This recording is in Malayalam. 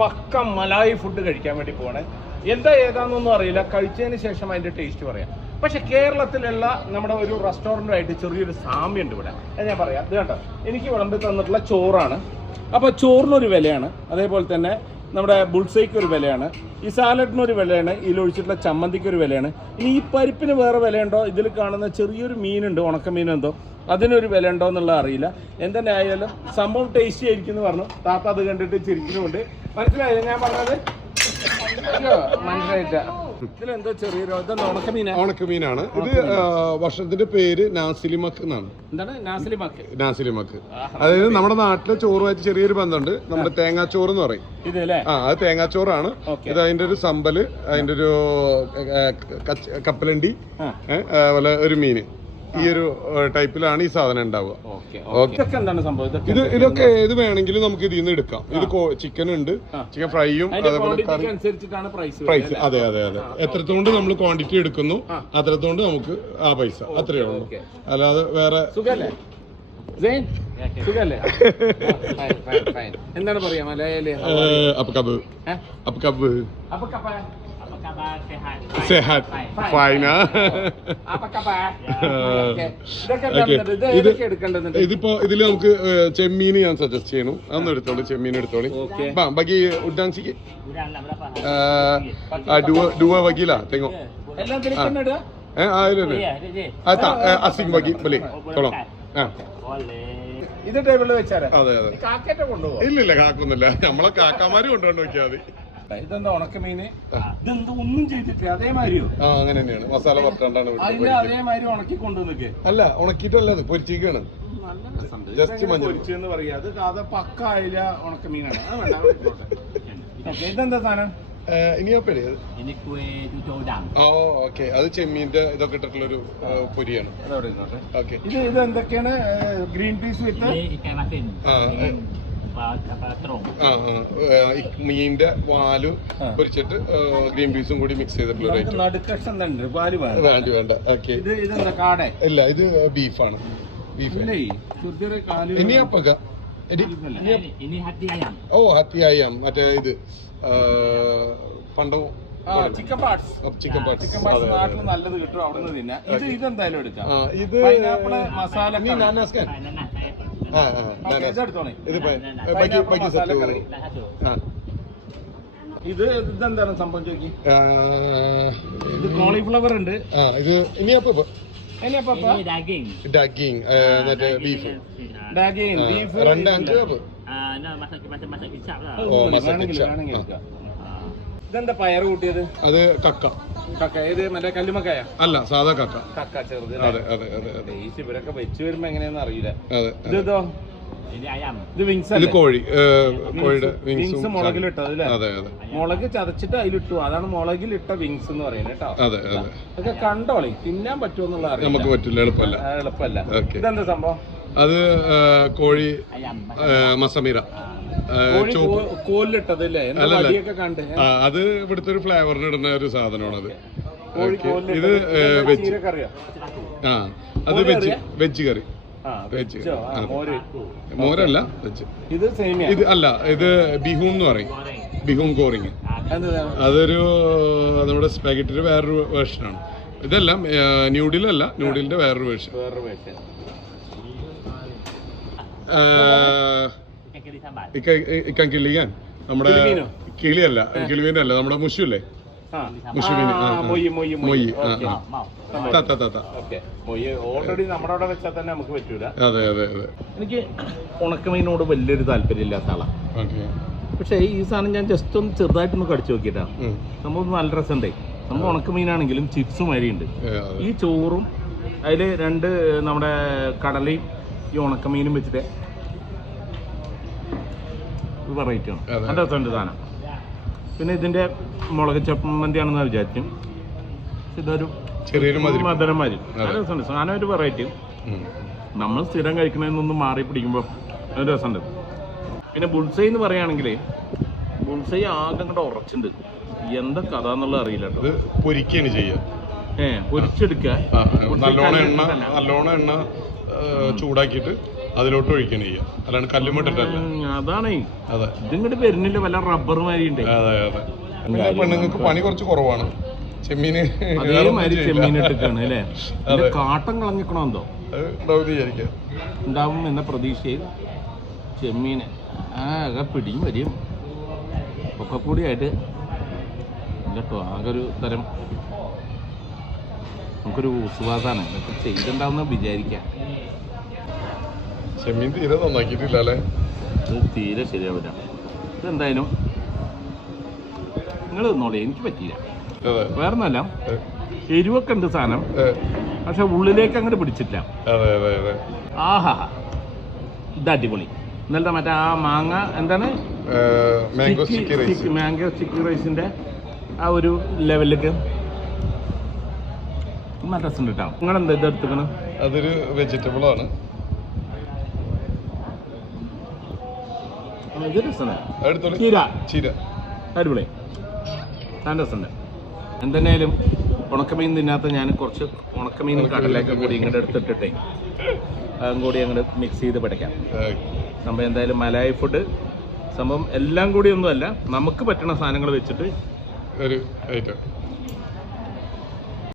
പക്ക മലായി ഫുഡ് കഴിക്കാൻ വേണ്ടി പോകണേ എന്താ ഏതാണെന്നൊന്നും അറിയില്ല. കഴിച്ചതിന് ശേഷം അതിന്റെ ടേസ്റ്റ് പറയാം. പക്ഷെ കേരളത്തിലുള്ള നമ്മുടെ ഒരു റെസ്റ്റോറന്റുമായിട്ട് ചെറിയൊരു സാമ്യമുണ്ട് ഇവിടെ. അത് ഞാൻ പറയാം. ഇത് കേട്ടോ എനിക്ക് വിളമ്പി തന്നിട്ടുള്ള ചോറാണ്. അപ്പോൾ ചോറിനൊരു വിലയാണ്. അതേപോലെ തന്നെ നമ്മുടെ ബുൾസൈക്ക് ഒരു വിലയാണ്. ഈ സാലഡിനൊരു വിലയാണ്. ഇതിലൊഴിച്ചിട്ടുള്ള ചമ്മന്തിക്ക് ഒരു വിലയാണ്. ഇനി ഈ പരിപ്പിന് വേറെ വിലയുണ്ടോ? ഇതിൽ കാണുന്ന ചെറിയൊരു മീനുണ്ട്. ഉണക്കമീൻ എന്തോ. അതിനൊരു വില ഉണ്ടോ എന്നുള്ളത് അറിയില്ല. എന്തെന്നെ ആയാലും സംഭവം ടേസ്റ്റി ആയിരിക്കും എന്ന് പറഞ്ഞു. താത്ത അത് കണ്ടിട്ട് ചിരിക്കുന്നുണ്ട് മനസ്സിലായില്ല ഞാൻ പറഞ്ഞത്? അയ്യോ, മനസ്സിലായില്ല. ഇതിലെന്തോ ചെറിയൊരു ഇതെന്താ ഉണക്കമീന? ഉണക്കമീനാണ്. ഇത് ഭക്ഷണത്തിന്റെ വർഷത്തിന്റെ പേര് നാസിലിമക്ക് എന്നാണ്. എന്താണ്? നാസിലിമാക്ക്. നാസിലിമക്ക്. അതായത് നമ്മുടെ നാട്ടിലെ ചോറുമായിട്ട് ചെറിയൊരു ബന്ധമുണ്ട്. നമ്മുടെ തേങ്ങാച്ചോറ് എന്ന് പറയും. ആ അത് തേങ്ങാച്ചോറാണ്. ഇത് അതിന്റെ ഒരു സമ്പൽ അതിന്റെ ഒരു കപ്പലണ്ടി. അതുപോലെ ഒരു മീന്. ഈ ഒരു ടൈപ്പിലാണ് ഈ സാധനം ഉണ്ടാവുക. Okay okay. ഇതൊക്കെ എന്താണ് സംഭവം? ഇത് ഇതൊക്കെ ഏത് വേണമെങ്കിലും നമുക്ക് ഇതിൽ നിന്ന് എടുക്കാം. ഇത് ചിക്കൻ ഉണ്ട് ചിക്കൻ ഫ്രൈയും അതേപോലെ പ്രൈസ് അതെ അതെ അതെ. എത്രത്തോണ്ട് നമ്മൾ ക്വാണ്ടിറ്റി എടുക്കുന്നു. അത്രത്തോണ്ട് നമുക്ക് ആ പൈസ. അത്രയേ ഉള്ളൂ. അല്ലാതെ വേറെ. എന്താണ് പറയാ മലയാളി അപ്പൊ കബ് അപ്പൊ കബ് അപ്പൊ കപ്പ എന്താണ് ഇത്? ഇത് ഏതൊക്കെ എടുക്കേണ്ടതുണ്ട്. ഇതിപ്പോ ഇതിൽ നമുക്ക് ചെമ്മീൻ ഞാൻ സജസ്റ്റ് ചെയ്യണു അന്ന് എടുത്തോളൂ ചെമ്മീൻ എടുത്തോളി. ബാക്കി ബാ ബഗി ഉഡാൻസിക്ക് ഡുവ ബഗില തെങ്ങോ. അസിംഗ് ബഗി ബലേ തോളാം ആ ഇത് ടേബിളിൽ വെച്ചാലേ അതെ അതെ. കാക്കറ്റ കൊണ്ടുപോകും ഇല്ല ഇല്ല കാക്കൊന്നുമില്ല. നമ്മളെ കാക്കാമാര് കൊണ്ടുകൊണ്ട് നോക്കിയാൽ മതി. ഇതെന്താ ഉണക്കമീന്? ഇതെന്താ ഒന്നും ചെയ്തിട്ടില്ല. അതേമാതിരിയോ ആ അങ്ങനെ തന്നെയാണ്. മസാല ഇവിടുത്തെ അതിന്റെ. അതേമാതിരി ഉണക്കി കൊണ്ടുവന്നൊക്കെ അല്ല ഉണക്കിയിട്ടല്ല അത് പൊരിച്ചിരിക്കാണ് ജസ്റ്റ് പൊരിച്ചു എന്ന് പറയാ. അത് പക്ക അയില ഉണക്കമീനാണ്. അത് വേണ്ട ഇതെന്താ സാധനം? ഇനി. ഓ ഓക്കെ. അത് ചെമ്മീന്റെ ഇതൊക്കെ ഇട്ടിട്ടുള്ള ഒരു പൊരിയാണ്. ഇത് ഇത് എന്തൊക്കെയാണ് ഗ്രീൻ പീസ് വിത്ത്? മീനിന്റെ വാൽ പൊരിച്ചിട്ട് ഗ്രീൻ പീസും കൂടി മിക്സ് ചെയ്തിട്ടുള്ള വേണ്ട. വേണ്ട ഓക്കെ ഇല്ല ഇത് ബീഫാണ്. ബീഫ്. ഇനി അപ്പക. ഓ ഹത്തിയായം. മറ്റേ ഇത് പണ്ടോ ചിക്കൻ പാർട്സ് ചിക്കൻ പാർട്സ് നാട്ടിൽ നല്ലത് കിട്ടും അവിടെ നിന്ന് തിന്നാ ഇത് ഇതെന്തായാലും എടുക്കാം. ഇത് മസാല ഇത് ഇതെന്താണ് സംഭവം ചോദിക്കി? ആ, ഇത് കോളിഫ്ലവർ ഉണ്ട്. ആ ഇത് daging. ഡഗിങ് ബീഫ് ഡാഗിൻ ബീഫ് രണ്ട് അഞ്ച് cup Ah, no masak masak masak kicap lah. ഓ, മസാല വേണമെങ്കിൽ കിച്ച. വേണമെങ്കിൽ ആ. എടുക്കാം. Ah. ഇതെന്താ കൂട്ടിയത്? അത് കക്ക. കക്ക. ഏത് മറ്റേ കല്ലുമക്കായ അല്ല സാധാ കക്ക. കക്ക ചെറുത് അതെ അതെ അതെ അതെ. ഈ ഇവരൊക്കെ വെച്ച് വരുമ്പോ എങ്ങനെയാന്ന് അറിയില്ല. അതെ ഇത്. ഇതോ വിങ്സ് ഇത് കോഴി കോഴിയുടെ വിങ്സ് മുളകിലിട്ടത് അല്ലേ? അതെ അതെ. മുളക് ചതച്ചിട്ട് അതിലിട്ടു. അതാണ് മുളകിലിട്ട വിങ്സ് എന്ന് പറയുന്നത് കേട്ടോ. അതെ അതെ. അതൊക്കെ കണ്ടോളി. തിന്നാൻ പറ്റുമെന്നുള്ള നമുക്ക് പറ്റില്ല എളുപ്പമല്ല. എളുപ്പമല്ല. ഇതെന്താ സംഭവം? അത് കോഴി മസമിറ മസമീര. അത് ഇവിടുത്തെ ഒരു ഫ്ലേവറിന് ഇടുന്ന ഒരു സാധനമാണത് ഇത് വെജ്. ആ അത് വെജ്. Veg curry. മോരല്ല വെജ്. ഇത് അല്ല ഇത് ബിഹു എന്ന് പറയും. ബിഹൂം കോറിങ്. അതൊരു നമ്മുടെ സ്പാഗറ്റിയുടെ വേറൊരു വേർഷനാണ് ഇതെല്ലാം ന്യൂഡിലല്ല ന്യൂഡിലിന്റെ വേറൊരു വേർഷൻ വേറൊരു വേർഷൻ. ഇക്കാൻ കിളിയാൻ. നമ്മുടെ? കിളിയല്ല കിളിമീന്റെ അല്ല നമ്മുടെ മുഷുല്ലേ ആ, മൊയ്യ് ഓൾറെഡി നമ്മുടെ അവിടെ വെച്ചാൽ തന്നെ നമുക്ക് പറ്റൂല. അതെ അതെ അതെ. എനിക്ക് ഉണക്കമീനോട് വലിയൊരു താല്പര്യമില്ലാത്ത ആളാണ് പക്ഷെ പക്ഷേ ഈ സാധനം ഞാൻ ജസ്റ്റ് ഒന്ന് ചെറുതായിട്ടൊന്ന് കടിച്ചു നോക്കിയിട്ടാ. നമ്മൾ നല്ല രസമുണ്ടേ നമ്മൾ ഉണക്കമീനാണെങ്കിലും ചിപ്സും അരിയുണ്ട് ഈ ചോറും അതിൽ രണ്ട് നമ്മുടെ കടലയും ഈ ഉണക്കമീനും വെച്ചിട്ട് വെറൈറ്റി ആണ്. നല്ല രസമുണ്ട് സാധനം. പിന്നെ ഇതിന്റെ മുളക് ചമ്മന്തിയാണെന്ന് വിചാരിക്കും. ഇതൊരു ചെറിയൊരു മധുരമാതിരി. നല്ല രസമുണ്ട് സാധനം ഒരു വെറൈറ്റി നമ്മൾ സ്ഥിരം കഴിക്കുന്നതിൽ നിന്നും മാറി പിടിക്കുമ്പോൾ ഒരു രസമുണ്ട്. പിന്നെ ബുൾസൈ എന്ന് പറയുകയാണെങ്കിൽ ബുൾസൈ ആകെ അങ്ങോട്ട് ഉറച്ചുണ്ട് എന്താ കഥ എന്നുള്ളത് അറിയില്ല കേട്ടോ. പൊരിക്കുകയാണ് ചെയ്യുക. ഏഹ് പൊരിച്ചെടുക്കുക. നല്ലോണം എണ്ണ നല്ലോണം എണ്ണ ചൂടാക്കിയിട്ട് അതിലോട്ട് ഒഴിക്കണം ചെയ്യുക അല്ലാണ്ട് കല്ലുമിട്ടിട്ടല്ല അതാണേ. അതെ. ഇതിങ്ങോട്ട് വരുന്നില്ല വല്ല റബ്ബർ മാതിരി ഉണ്ട് അതെ അതെ. പിന്നെ പെണ്ണുങ്ങൾക്ക് പണി കുറച്ച് കുറവാണ്. ചെമ്മീന് അതേമാതിരി ചെമ്മീൻ ഇട്ടിട്ടാണ് അല്ലേ? കാട്ടം കളഞ്ഞിക്കണമെന്തോ അത് ഉണ്ടാവും എന്ന പ്രതീക്ഷയിൽ ചെമ്മീൻ ആകെ പിടിയും വരും ഒക്കെ കൂടിയായിട്ട് ഇല്ലട്ടോ ആകെ ഒരു തരം നമുക്കൊരു ഉസുവാസാണ് ഇതൊക്കെ ചെയ്തിട്ടുണ്ടാവുന്ന വിചാരിക്കാം. ചെമ്മീൻ തീരെ നന്നാക്കിയിട്ടില്ല അല്ലേ ഇത് തീരെ ശരിയാവില്ല ഇതെന്തായാലും നിങ്ങൾ തിന്നോളെ എനിക്ക് പറ്റിയില്ല. അതെ. വേറെ ഒന്നല്ല ഏ, എരിവൊക്കെ ഉണ്ട് സാധനം പക്ഷെ ഉള്ളിലേക്ക് അങ്ങോട്ട് പിടിച്ചില്ല ആഹാ ഇത് അടിപൊളി. ഇന്നലത്തെ മറ്റേ ആ മാങ്ങ എന്താണ്? മാംഗോ ചിക്കി റൈസിന്റെ ആ ഒരു ലെവലിലേക്ക് നല്ല രസമുണ്ട് കേട്ടോ നിങ്ങളെന്താ ഇത് എടുത്തുക്കണം? അതൊരു വെജിറ്റബിൾ ആണ് ഇത് രസമുണ്ട് അടുത്തോളി ചീര ചീര അടിപൊളി. നല്ല രസമുണ്ട്. എന്തെന്നായാലും ഉണക്കമീൻ തിന്നാത്ത ഞാൻ കുറച്ച് ഉണക്കമീൻ കടലൊക്കെ കൂടി ഇങ്ങോട്ട് എടുത്തിട്ടിട്ടേ. അതും കൂടി അങ്ങോട്ട് മിക്സ് ചെയ്ത് പിടയ്ക്കാം ഏ, സംഭവം എന്തായാലും മലായി ഫുഡ് സംഭവം എല്ലാം കൂടി ഒന്നുമല്ല നമുക്ക് പറ്റുന്ന സാധനങ്ങൾ വെച്ചിട്ട് ഒരു ഐറ്റം